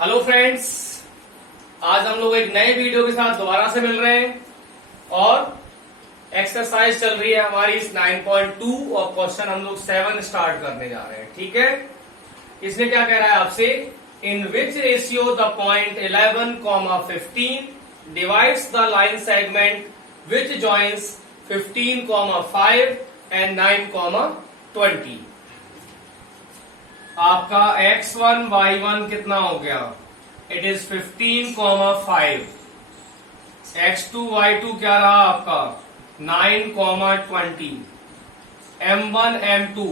Hello friends, आज हम लोग एक नए वीडियो के साथ दोबारा से मिल रहे हैं और एक्सरसाइज चल रही है हमारी 9.2 और क्वेश्चन हम लोग 7 स्टार्ट करने जा रहे हैं। ठीक है, इसमें क्या कह रहा है आपसे, in which ratio the point 11,15 divides the line segment which joins 15,5 and 9,20। आपका x1 y1 कितना हो गया, इट इज 15,5। x2 y2 क्या रहा आपका 9,20। m1 m2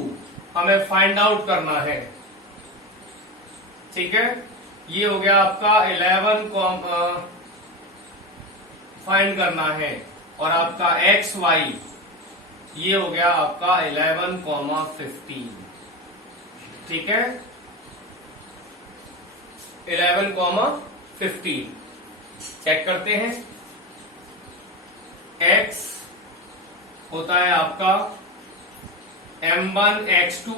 हमें फाइंड आउट करना है। ठीक है, ये हो गया आपका 11 फाइंड करना है और आपका x y ये हो गया आपका 11,15। ठीक है, 11,15 चेक करते हैं। x होता है आपका m1 x2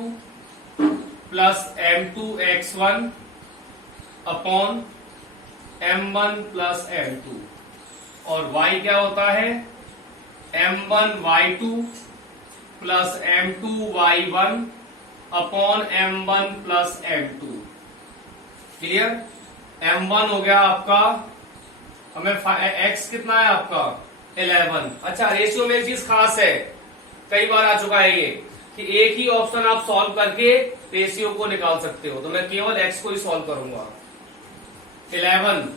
plus m2 x1 upon m1 plus m2 और y क्या होता है m1 y2 plus m2 y1 upon m1 plus m2। Clear, m1 हो गया आपका, हमें x कितना है आपका 11। अच्छा, रेशियो में एक चीज खास है, कई बार आ चुका है ये कि एक ही ऑप्शन आप सॉल्व करके रेशियो को निकाल सकते हो, तो मैं केवल x को ही सॉल्व करूंगा। 11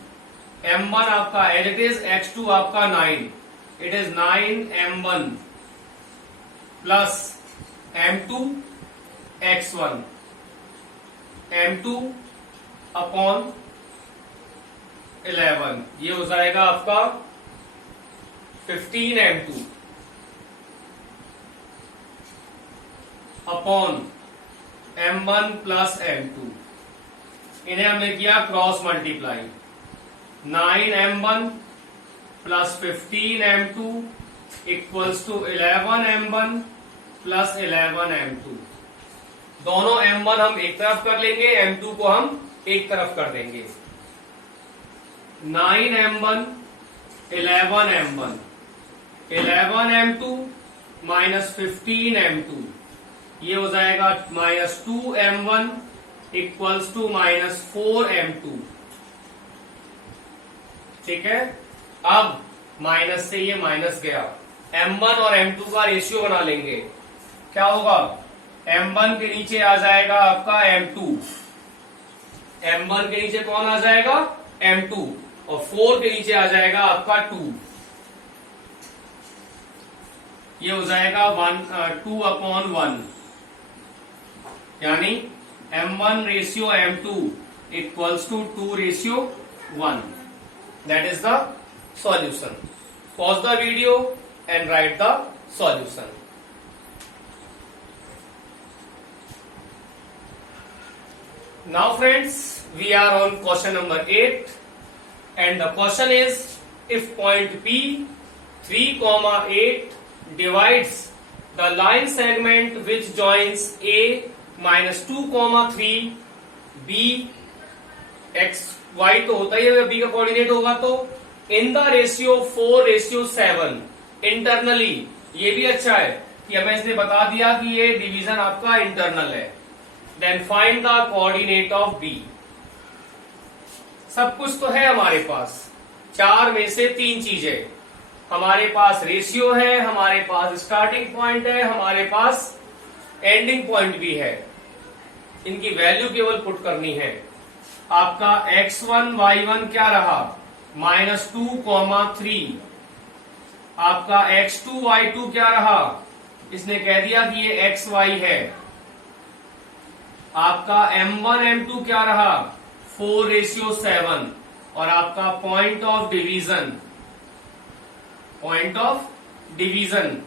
m1 आपका एज इट इज, x2 आपका 9, it is 9 m1 plus m2 x1 m2 upon 11, ये हो जाएगा आपका 15 m2 upon m1 plus m2। इन्हें हमने किया cross multiply, 9 m1 plus 15 m2 equals to 11 m1 plus 11 m2। दोनों m1 हम एक तरफ कर लेंगे, m2 को हम एक तरफ कर देंगे। 9 m1 11 m1 11 m2 minus 15 m2, ये हो जाएगा minus 2 m1 equals to minus 4 m2। ठीक है, अब माइनस से ये माइनस गया, m1 और m2 का रेशियो बना लेंगे। क्या होगा, m1 के नीचे आ जाएगा आपका m2, m1 के नीचे कौन आ जाएगा m2 और 4 के नीचे आ जाएगा आपका 2। ये हो जाएगा 2 अपॉन 1, यानी m1 ratio m2 equals to 2 ratio 1। That is the solution. Pause the video and write the solution. Now friends, we are on question number 8 and the question is, if point P 3,8 divides the line segment which joins A minus 2,3 B x y तो होता ही है, B का coordinate होगा, तो in the ratio 4:7 internally, ये भी अच्छा है कि हमें इसने बता दिया कि ये डिवीजन आपका इंटरनल है। Then find the coordinate of B. सब कुछ तो है हमारे पास, 4 में से 3 चीजें हमारे पास, रेशियो है, हमारे पास स्टार्टिंग पॉइंट है, हमारे पास एंडिंग पॉइंट भी है। इनकी वैल्यू केवल पुट करनी है। आपका x1 y1 क्या रहा -2,3। आपका x2 y2 क्या रहा, इसने कह दिया कि ये xy है। आपका m1 m2 क्या रहा 4:7 और आपका पॉइंट ऑफ डिवीजन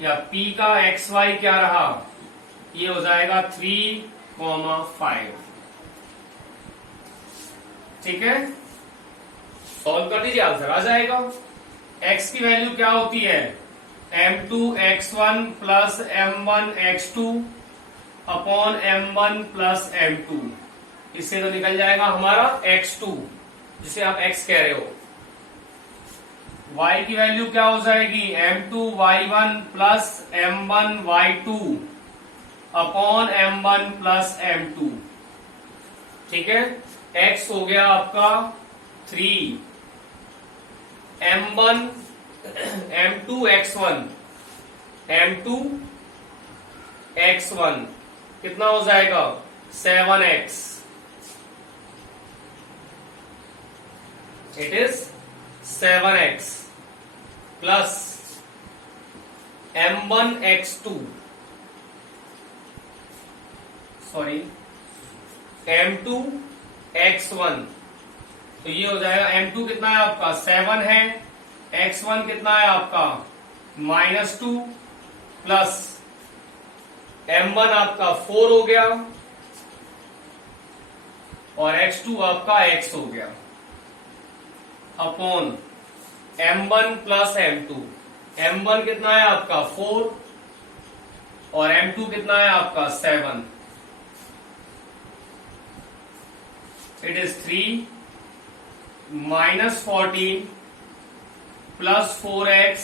या P का xy क्या रहा, ये हो जाएगा 3,5। ठीक है, सॉल्व कर दीजिए, आंसर आ जाएगा। x की वैल्यू क्या होती है m2 x1 plus m1 x2 upon m1 plus m2। इससे तो निकल जाएगा हमारा x2, जिसे आप x कह रहे हो। y की वैल्यू क्या हो जाएगी, m2y1 plus m1y2 upon m1 plus m2। ठीक है, x हो गया आपका 3, m1 m2 x1 m2 x1 कितना हो जाएगा 7x, it is 7x plus m1 x2 sorry m2 x1, तो ये हो जाएगा m2 कितना है आपका 7 है, x1 कितना है आपका -2 प्लस m1 आपका 4 हो गया और x2 आपका x हो गया upon m1 plus m2। m1 कितना है आपका 4 और m2 कितना है आपका 7, it is 3 minus 14 plus 4x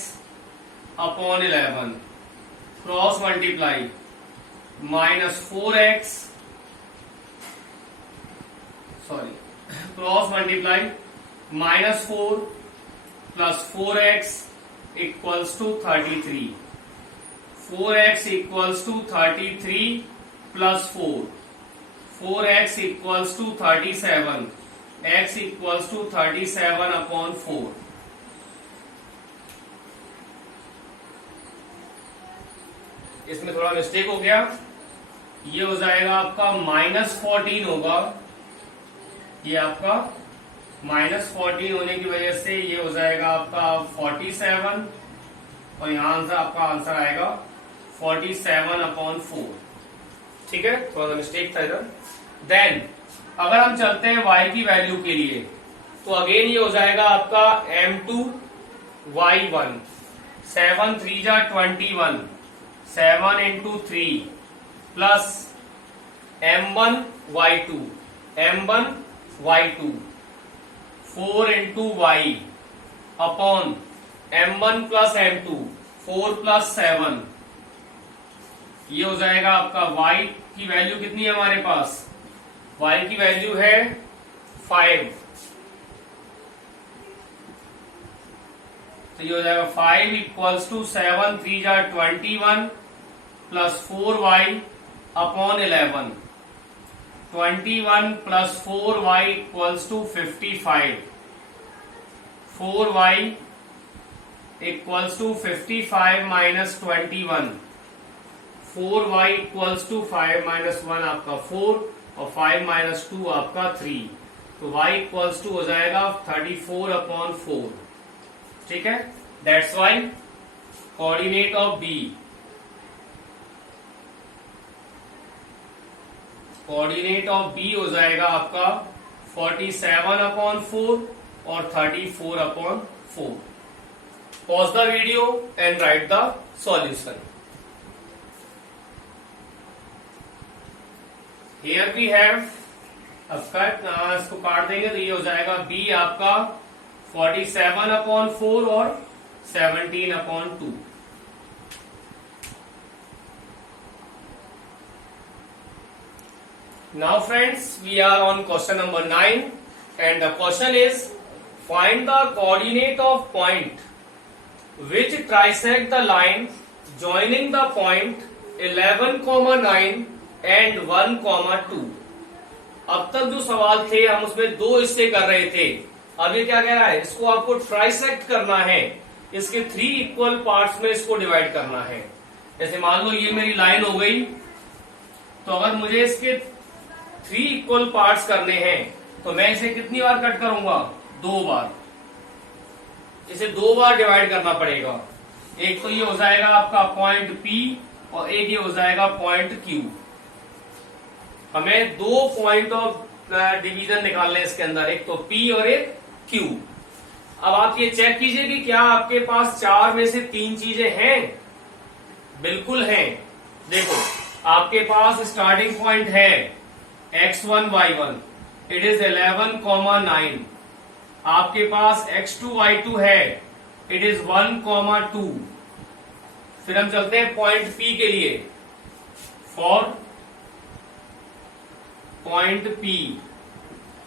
upon 11, cross multiply -4x sorry cross multiply -4 plus 4x equals to 33, 4x equals to 33 plus 4, 4x equals to 37, x equals to 37 upon 4। इसमें थोड़ा mistake हो गया, ये हो जाएगा आपका -14 होगा, ये आपका -14 होने की वजह से ये हो जाएगा आपका 47 और यहां से आपका आंसर आएगा 47 अपॉन 4। ठीक है, थोड़ा सा मिस्टेक था इधर। देन अगर हम चलते हैं y की वैल्यू के लिए, तो अगेन ये हो जाएगा आपका m2y1, 7 3 जा 21, 7 into 3 plus m1y2, m1y2 4 into y upon m1 plus m2 4 plus 7, ये हो जाएगा आपका y की वैल्यू कितनी है हमारे पास, y की वैल्यू है 5, तो ये हो जाएगा 5 इक्वल्स टू 7 3 जा 21 plus 4y upon 11, 21 plus 4y equals to 55, 4y equals to 55 minus 21, 4y equals to 5 minus 1 आपका 4 और 5 माइनस 2 आपका 3, तो y इक्वल्स टू हो जाएगा 34 अपॉन 4। ठीक है, that's y coordinate of B, coordinate of B हो जाएगा आपका 47 अपॉन 4 और 34 upon 4। Pause the video and write the solution. Here we have इसको काट देंगे तो ये हो जाएगा B आपका 47 अपॉन 4 और 17 upon 2। Now friends, we are on question number 9 and the question is find the coordinate of point which trisect the line joining the point 11,9 and 1,2। अब तक जो सवाल थे हम उसमें दो हिस्से कर रहे थे, अब ये क्या कह रहा है, इसको आपको ट्राइसेक्ट करना है, इसके 3 इक्वल पार्ट्स में इसको डिवाइड करना है। जैसे मान लो ये मेरी लाइन हो गई, तो अगर मुझे इसके 3 इक्वल पार्ट्स करने हैं तो मैं इसे कितनी बार कट करूंगा, 2 बार। इसे 2 बार डिवाइड करना पड़ेगा। एक तो ये हो जाएगा आपका पॉइंट P और एक ये हो जाएगा पॉइंट Q। हमें 2 पॉइंट ऑफ डिवीजन निकालने हैं इसके अंदर, एक तो P और एक Q। अब आप ये चेक कीजिए कि क्या आपके पास 4 में से 3 चीजें हैं। बिल्कुल हैं। देखो आपके पास स्टार्टिंग पॉइंट है x1 y1 इट इज 11,9। आपके पास x2 y2 है, इट इज 1,2। फिर हम चलते हैं पॉइंट P के लिए। फॉर पॉइंट P,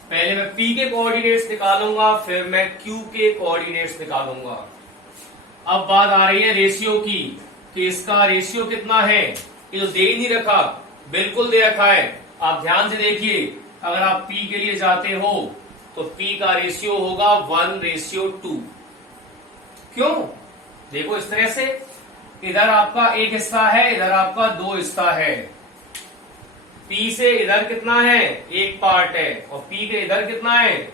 पहले मैं P के कोऑर्डिनेट्स निकालूंगा, फिर मैं Q के कोऑर्डिनेट्स निकालूंगा। अब बात आ रही है रेशियो की, कि इसका रेशियो कितना है। ये तो दे ही नहीं रखा, बिल्कुल दे रखा है। आप ध्यान से देखिए, अगर आप P के लिए जाते हो तो P का रेशियो होगा 1:2। क्यों? देखो इस तरह से, इधर आपका एक हिस्सा है, इधर आपका 2 हिस्सा है। P से इधर कितना है, 1 पार्ट है, और P के इधर कितना है,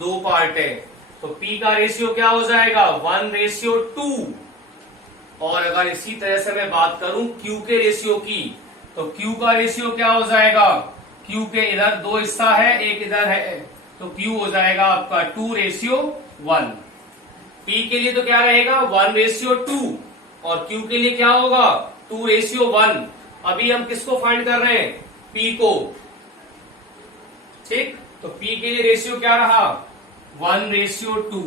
2 पार्ट है। तो P का रेशियो क्या हो जाएगा, 1:2। और अगर इसी तरह से मैं बात करूं Q के रेशियो की, तो Q का रेशियो क्या हो जाएगा, Q के इधर 2 हिस्सा है, एक इधर है, तो Q हो जाएगा आपका 2:1। P के लिए तो क्या रहेगा, 1:2, और Q के लिए क्या होगा, 2:1। अभी हम किसको फाइंड कर रहे हैं, P को। ठीक, तो P के लिए रेशियो क्या रहा, 1:2।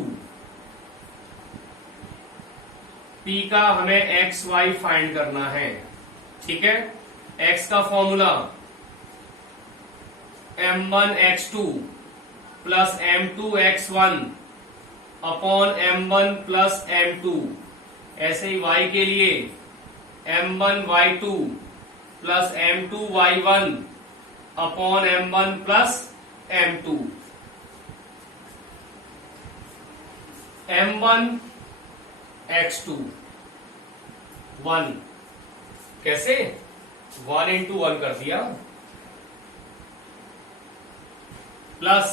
P का हमें एक्स वाई फाइंड करना है। ठीक है, x का formula m1x2 plus m2x1 upon m1 plus m2। ऐसे ही y के लिए m1y2 plus m2y1 upon m1 plus m2। m1 x2 1, कैसे 1 into 1 कर दिया, plus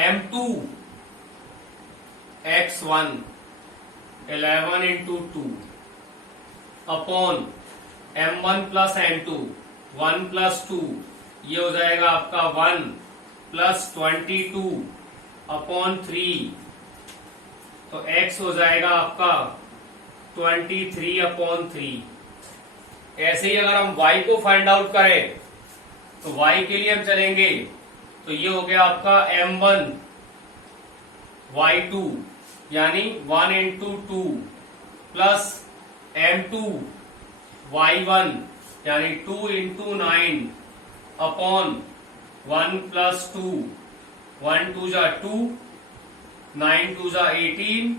m2 x1 11 into 2 upon m1 plus m2 1 plus 2, ये हो जाएगा आपका 1 प्लस 22 अपॉन 3। तो x हो जाएगा आपका 23/3। ऐसे ही अगर हम y को फाइंड आउट करें, तो y के लिए हम चलेंगे, तो ये हो गया आपका m1y2 यानी 1 into 2 प्लस m2y1 यानी 2 into 9 अपॉन 1 प्लस 2, 1 2 जा 2, 9 2 जा 18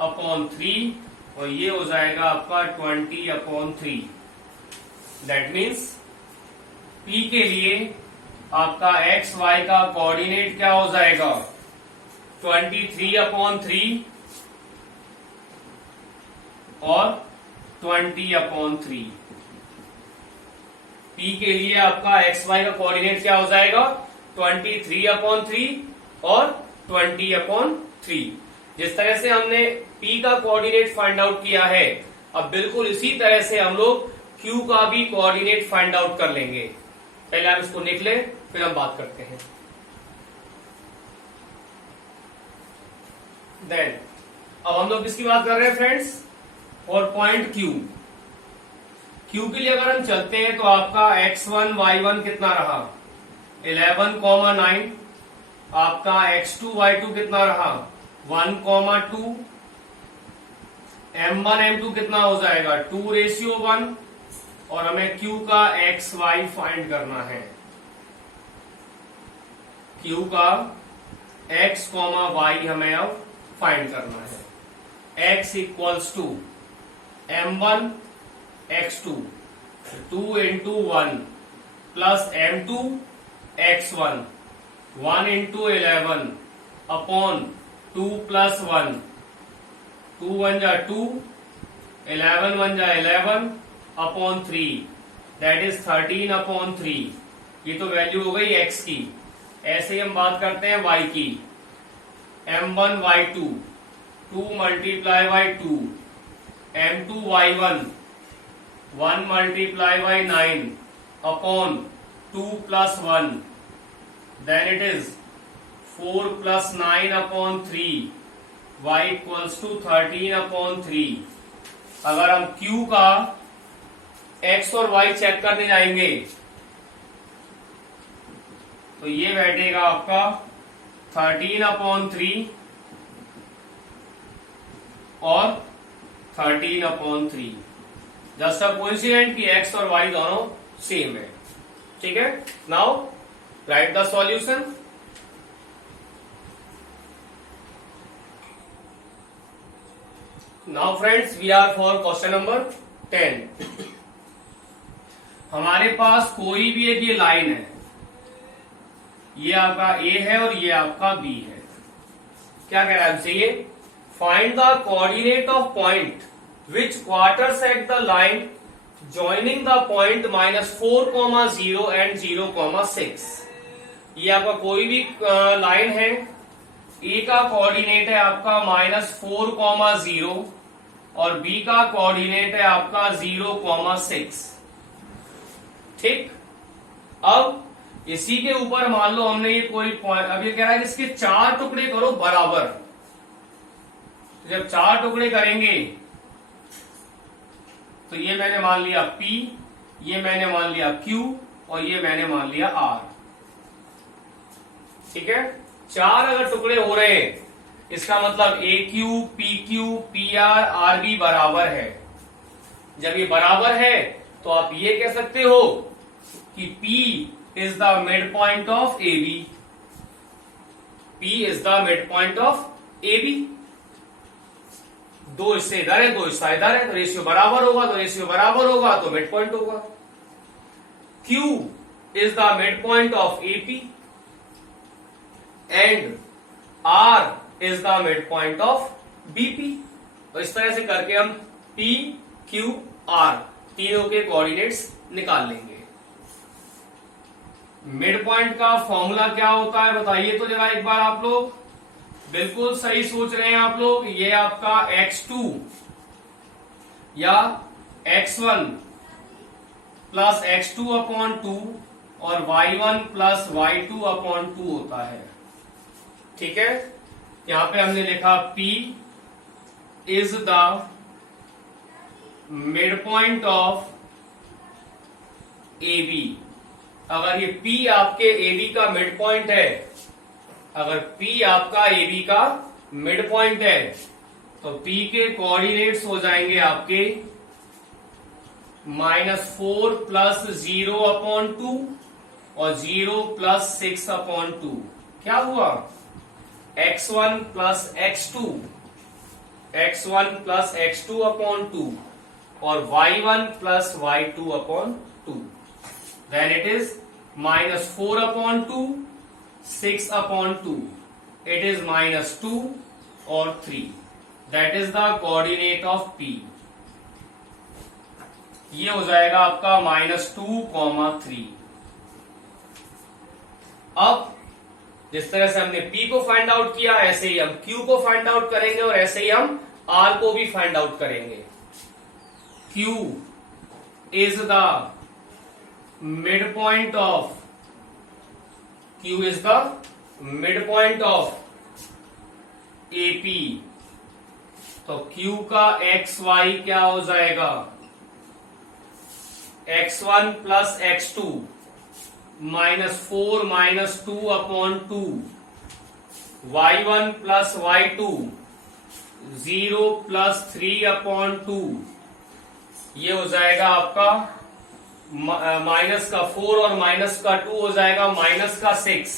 अपॉन 3, और ये हो जाएगा आपका 20/3। दैट मीन्स P के लिए आपका x y का कोऑर्डिनेट क्या हो जाएगा, 23/3 और 20/3। P के लिए आपका x y का कोऑर्डिनेट क्या हो जाएगा, 23/3 और 20/3। जिस तरह से हमने P का कोऑर्डिनेट फाइंड आउट किया है, अब बिल्कुल इसी तरह से हम लोग Q का भी कोऑर्डिनेट फाइंड आउट कर लेंगे। पहले आप इसको लिख लें, फिर हम बात करते हैं। देन अब हम लोग किसकी बात कर रहे हैं फ्रेंड्स, और पॉइंट Q। Q के लिए अगर हम चलते हैं, तो आपका x1 y1 कितना रहा, 11,9। आपका x2 y2 कितना रहा, 1,2। m1 m2 कितना हो जाएगा, 2:1। और हमें Q का x y फाइंड करना है। Q का x, y हमें अब फाइंड करना है। x equals to m1 x2 2 into 1 plus m2 x1 1 into 11 upon 2 plus 1, 2 1 जा 2, 11 1 जा 11 अपॉन 3, दैट इज 13/3। ये तो वैल्यू हो गई x की। ऐसे ही हम बात करते हैं y की, m1 y2 2 multiply by 2, m2 y1 1 multiply by 9 upon 2 plus 1, then it is 4 plus 9/3, y equals to 13/3। अगर हम Q का x और y चेक करने जाएंगे, तो ये बैठेगा आपका 13/3 और 13/3। जस्ट अ कोइंसिडेंट कि x और y दोनों सेम है। ठीक है, now write the solution. Now friends we are for question number 10। हमारे पास कोई भी एक ये लाइन है, ये आपका A है और ये आपका B है। क्या कह रहा है हमसे ये? Find the coordinate of point which quarters at the line joining the point -4, 0 and 0, 6। ये आपका कोई भी लाइन है, ए का कोऑर्डिनेट है आपका -4, 0 और बी का कोऑर्डिनेट है आपका 0, 6। ठीक, अब इसी के ऊपर मान लो हमने ये कोई पॉइंट, अब ये कह रहा है कि इसके 4 टुकड़े करो बराबर। जब 4 टुकड़े करेंगे तो ये मैंने मान लिया P, ये मैंने मान लिया Q और ये मैंने मान लिया R। ठीक है, 4 अगर टुकड़े हो रहे हैं इसका मतलब AQ, PQ, PR, RB बराबर है। जब ये बराबर है तो आप ये कह सकते हो कि P is the mid point of AB। P is the mid point of AB। दो हिस्से इधर है, दो हिस्सा इधर है, तो रेशियो बराबर होगा, तो रेशियो बराबर होगा तो मिड पॉइंट होगा। Q is the mid point of AP and R is the mid point of BP। तो इस तरह से करके हम P, Q, R तीनों के कोऑर्डिनेट्स निकाल लेंगे। मिड पॉइंट का फॉर्मूला क्या होता है बताइए तो जरा एक बार आप लोग। बिल्कुल सही सोच रहे हैं आप लोग। ये आपका x2 या x1 प्लस x2/2 और y1 प्लस y2/2 होता है। ठीक है, यहां पे हमने लिखा P is the mid point of AB। अगर ये P आपके AB का मिड पॉइंट है, अगर P आपका AB का मिड पॉइंट है तो P के कोऑर्डिनेट्स हो जाएंगे आपके -4 + 0/2 और 0 + 6/2। क्या हुआ? x1 + x2, x1 + x2/2 और y1 + y2/2। Then it is -4/2, 6/2, it is -2 or 3. That is the coordinate of P. ये हो जाएगा आपका -2, 3। अब जिस तरह से हमने P को फाइंड आउट किया ऐसे ही हम Q को फाइंड आउट करेंगे और ऐसे ही हम R को भी फाइंड आउट करेंगे। Q is the midpoint of Q is the midpoint of AP। तो Q का XY क्या हो जाएगा? x1 + x2 -4 - 2/2 y1 + y2 0 + 3/2। ये हो जाएगा आपका माइनस का 4 और माइनस का 2 हो जाएगा -6,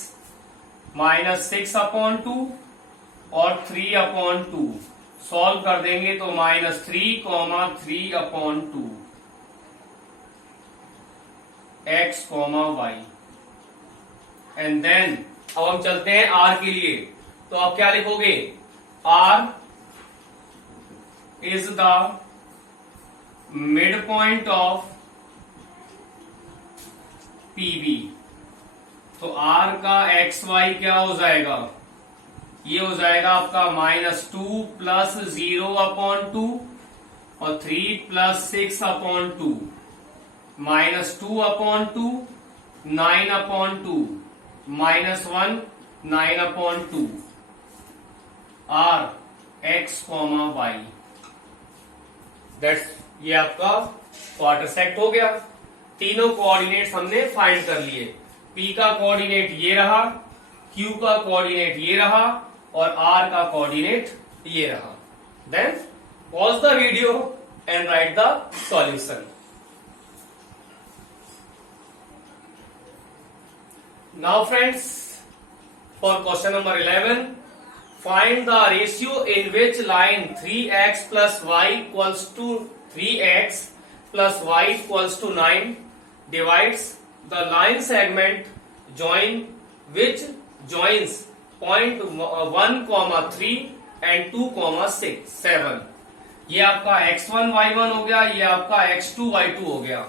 -6/2 और 3/2। सॉल्व कर देंगे तो -3, 3/2 x, y। एंड देन अब हम चलते हैं R के लिए। तो आप क्या लिखोगे? R is the mid point of PB। तो R का XY क्या हो जाएगा? ये हो जाएगा आपका -2 + 0/2 और 3 + 6/2। -2/2 9/2 -1 9/2 R x, y। दैट्स ये आपका क्वार्टर सेट हो गया। तीनों कोऑर्डिनेट्स हमने फाइंड कर लिए। P का कोऑर्डिनेट ये रहा, Q का कोऑर्डिनेट ये रहा और R का कोऑर्डिनेट ये रहा. Then pause the video and write the solution. Now friends, for question number 11, find the ratio in which line 3x plus y equals to 3x plus y equals to 9 divides the line segment which joins point 1, 3 and 2, 6, 7. ये आपका x1 y1 हो गया, ये आपका x2 y2 हो गया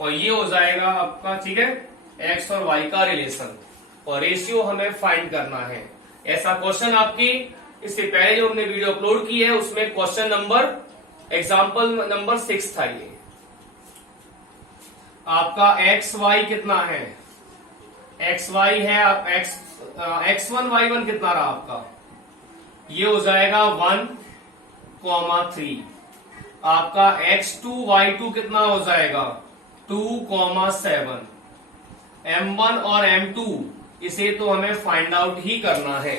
और ये हो जाएगा आपका, ठीक है, x और y का रिलेशन और रेशियो हमें फाइंड करना है. ऐसा क्वेश्चन आपकी इससे पहले जो हमने वीडियो अपलोड की है उसमें क्वेश्चन नंबर एग्जाम्पल नंबर 6 था. ये आपका एक्स वाई कितना है, एक्स वाई है, x1 y1 कितना रहा आपका, ये हो जाएगा 1, 3. आपका x2 y2 कितना हो जाएगा 2, 7. m1 और m2 इसे तो हमें फाइंड आउट ही करना है.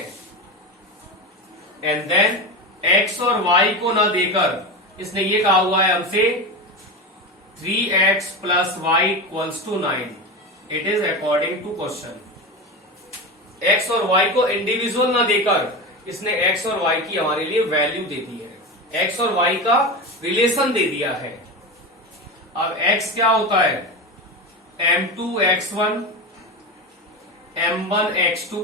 एंड देन x और y को ना देकर इसने ये कहा हुआ है हमसे 3x plus y equals to 9. It is according to question. x और y को इंडिविजुअल ना देकर इसने x और y की हमारे लिए वैल्यू दे दी है, x और y का रिलेशन दे दिया है. अब x क्या होता है, m2 x1 m1 x2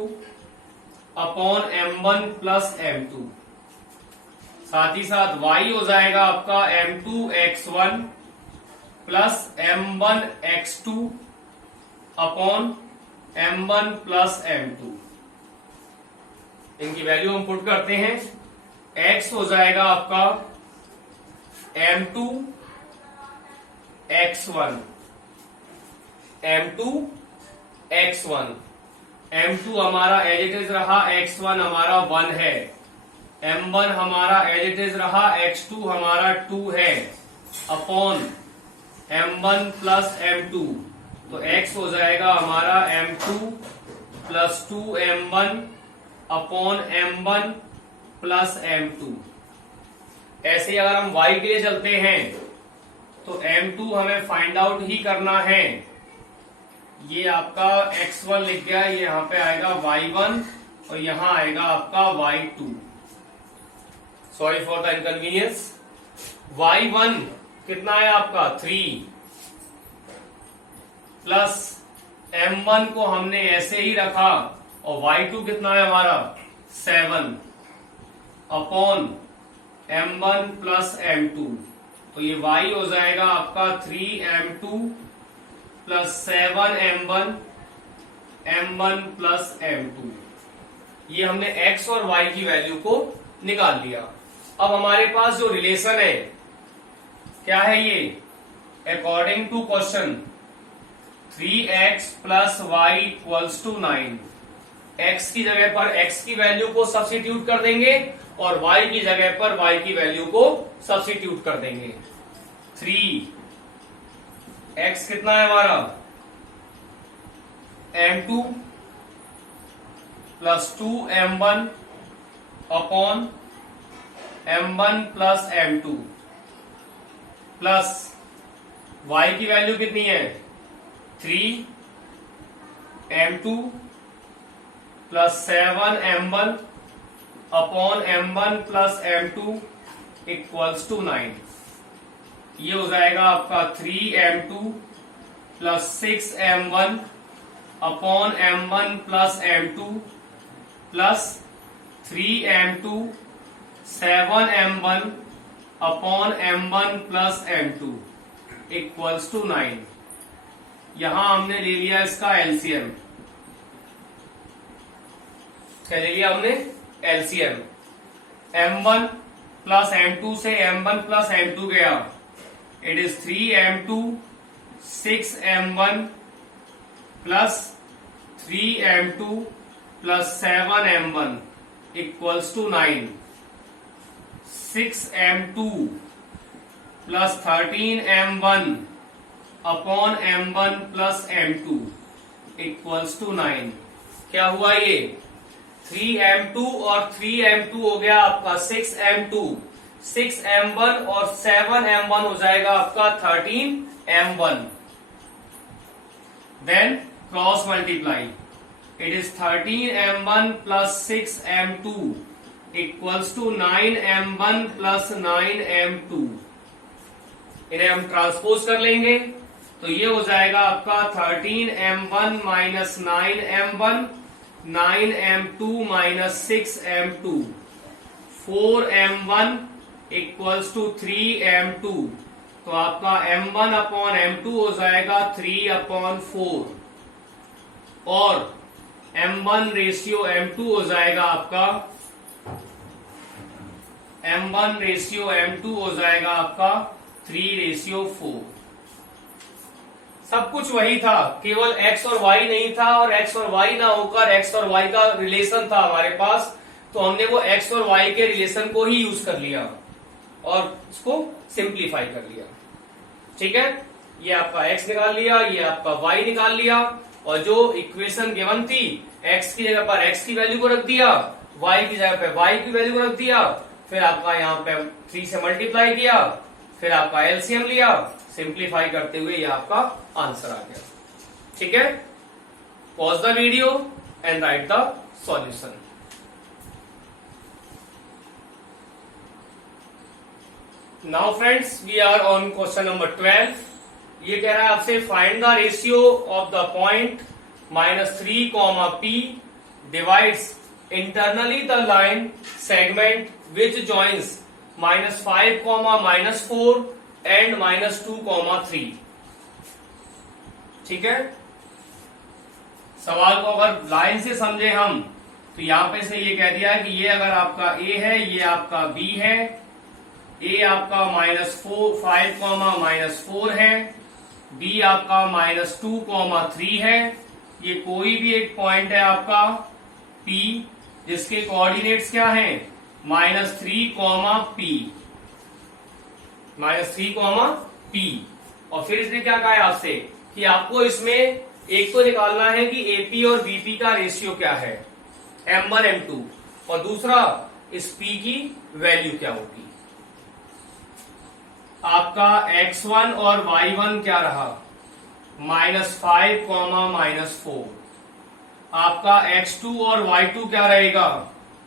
upon m1 plus m2. साथ ही साथ y हो जाएगा आपका m2 x1 plus m1 x2 upon m1 plus m2. इनकी वैल्यू हम पुट करते हैं. x हो जाएगा आपका m2 x1 m2 x1. m2 हमारा एज इट इज रहा, x1 हमारा 1 है, m1 हमारा एज इट इज रहा, x2 हमारा 2 है अपॉन m1 प्लस m2. तो x हो जाएगा हमारा m2 plus 2 m1 upon m1 plus m2. ऐसे ही अगर हम y के लिए चलते हैं तो m2 हमें फाइंड आउट ही करना है. ये आपका x1 लिख गया, ये यहां पे आएगा y1 और यहां आएगा आपका y2. Sorry for the inconvenience. y1 कितना है आपका 3 प्लस m1 को हमने ऐसे ही रखा और y2 कितना है हमारा 7 अपॉन m1 प्लस m2. तो ये y हो जाएगा आपका 3m2 plus 7m1 m1 plus m2. ये हमने x और y की वैल्यू को निकाल लिया. अब हमारे पास जो रिलेशन है क्या है, ये according to question 3x plus y equals to 9. x की जगह पर x की वैल्यू को सब्स्टिट्यूट कर देंगे और y की जगह पर y की वैल्यू को सब्स्टिट्यूट कर देंगे. 3 x कितना है हमारा m2 plus 2 m1 upon m1 plus m2 plus y की वैल्यू कितनी है 3 m2 plus 7 m1 upon m1 plus m2 equals to 9. ये हो जाएगा आपका 3m2 plus 6m1 upon m1 plus m2 plus 3m2 7m1 upon m1 plus m2 equals to 9. यहां हमने ले लिया इसका एलसीएम. क्या ले लिया हमने एलसीएम. m1 प्लस m2 से m1 प्लस m2 गया, it is 3m2 6m1 plus 3m2 plus 7m1 equals to 9. 6m2 plus 13m1 upon m1 plus m2 equals to 9। क्या हुआ ये 3m2 और 3m2 हो गया आपका 6m2, 6m1 और 7m1 हो जाएगा आपका 13m1। Then cross multiply, it is 13m1 plus 6m2 equals to 9m1 plus 9m2। इन्हें हम ट्रांसपोज कर लेंगे तो ये हो जाएगा आपका 13m1 minus 9m1, 9m2 minus 6m2, 4m1 equals to 3m2। तो आपका m1 अपॉन m2 हो जाएगा 3 अपॉन 4 और m1 रेशियो m2 हो जाएगा आपका m1 रेशियो m2 हो जाएगा आपका 3:4। सब कुछ वही था, केवल x और y नहीं था, और x और y ना होकर x और y का रिलेशन था हमारे पास, तो हमने वो x और y के रिलेशन को ही यूज कर लिया और उसको सिंप्लीफाई कर लिया। ठीक है, ये आपका x निकाल लिया, ये आपका y निकाल लिया, और जो इक्वेशन गिवन थी x की जगह पर x की वैल्यू को रख दिया, y की जगह पे y की वैल्यू को रख दिया, फिर आपका यहाँ पे 3 से मल्टीप्लाई किया, फिर आपका एलसीएम लिया, सिंप्लीफाई करते हुए ये आपका आंसर आ गया। ठीक है, pause the video and write the solution. Now friends, we are on question number 12। ये कह रहा है आपसे find the ratio of the point -3, P divides internally the line segment which joins -5, -4 and -2, 3। ठीक है, सवाल को अगर लाइन से समझे हम तो यहां पे से ये कह दिया है कि ये अगर आपका A है, ये आपका B है, A आपका -5, -4 है, B आपका -2, 3 है। ये कोई भी एक पॉइंट है आपका P जिसके कोऑर्डिनेट्स क्या हैं -3, P, -3, P। और फिर इसने क्या कहा है आपसे कि आपको इसमें एक तो निकालना है कि AP और BP का रेशियो क्या है, M1 M2, और दूसरा इस P की वैल्यू क्या होगी। आपका X1 और Y1 क्या रहा -5, -4। आपका X2 और Y2 क्या रहेगा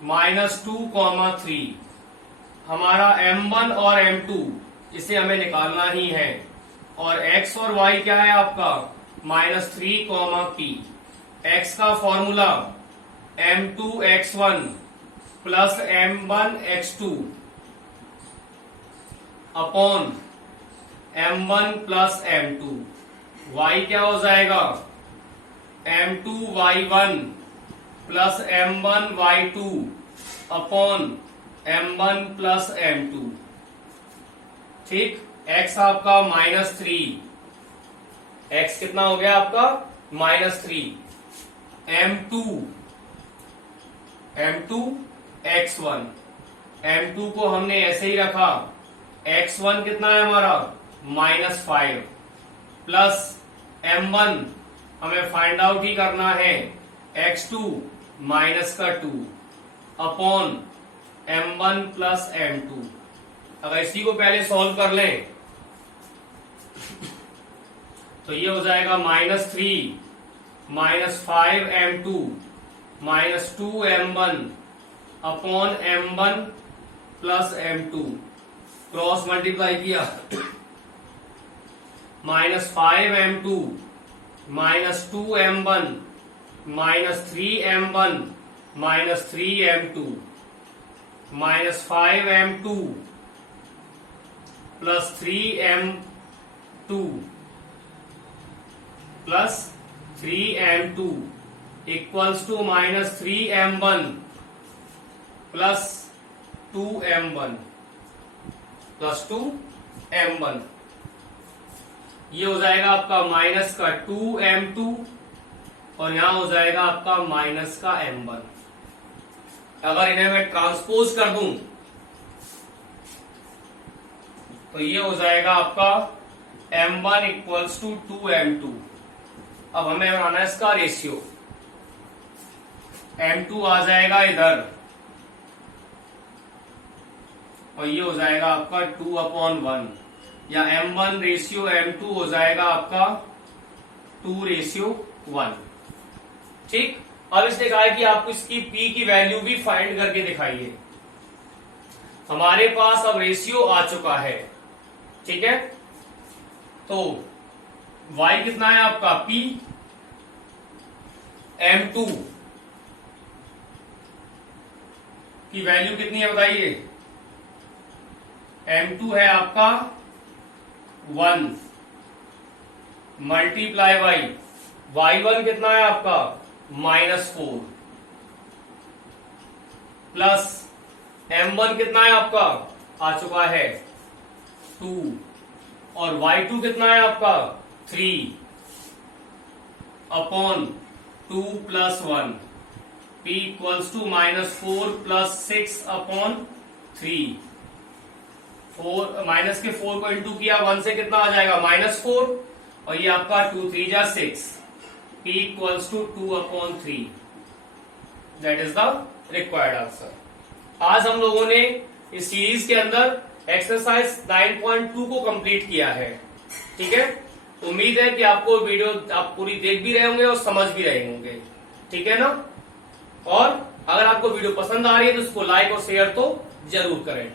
-2, 3। हमारा M1 और M2 इसे हमें निकालना ही है, और X और Y क्या है आपका -3, P। X का formula M2X1 plus M1X2 upon M1 plus M2। Y क्या हो जाएगा M2Y1 plus M1Y2 upon M1 plus M2। ठीक, X आपका -3, X कितना हो गया आपका -3, M2X1, M2 को हमने ऐसे ही रखा, X1 कितना है हमारा -5 प्लस M1 हमें फाइंड आउट ही करना है X2 -2 upon M1 plus M2। अगर इसी को पहले सॉल्व कर लें तो ये हो जाएगा -3 -5M2 -2M1 upon M1 plus M2। Cross multiply किया, -5M2 -2M1 -3M1 -3M2 -5M2 plus 3M2 plus 3M2 equals to -3M1 plus 2M1 plus 2M1। ये हो जाएगा आपका माइनस का 2M2 और यहां हो जाएगा आपका माइनस का M1। अगर इन्हें मैं ट्रांसपोज कर दूं तो ये हो जाएगा आपका M1 इक्वल्स टू 2M2 अब हमें बनाना है इसका रेशियो। M2 आ जाएगा इधर और ये हो जाएगा आपका 2/1 या M1 रेशियो M2 हो जाएगा आपका 2:1। ठीक। अब इसने कहा है कि आपको इसकी P की वैल्यू भी फाइंड करके दिखाइए। हमारे पास अब रेशियो आ चुका है, ठीक है। तो y कितना है आपका P, M2 की वैल्यू कितनी है बताइए। M2 है आपका 1 मल्टीप्लाई y1 कितना है आपका -4 प्लस M1 कितना है आपका आ चुका है 2 और y2 कितना है आपका 3 अपॉन 2 + 1 P = -4 + 6 अपॉन 3। 4 माइनस के 4 को इंटू किया 1 से कितना आ जाएगा -4 और ये आपका 2 3 जा 6 P = 2/3। That is the required answer. आज हम लोगों ने इस सीरीज के अंदर एक्सरसाइज 9.2 को कंप्लीट किया है, ठीक है। उम्मीद है कि आपको वीडियो आप पूरी देख भी रहे होंगे और समझ भी रहे होंगे, ठीक है ना। और अगर आपको वीडियो पसंद आ रही है तो उसको लाइक और शेयर तो जरूर करें।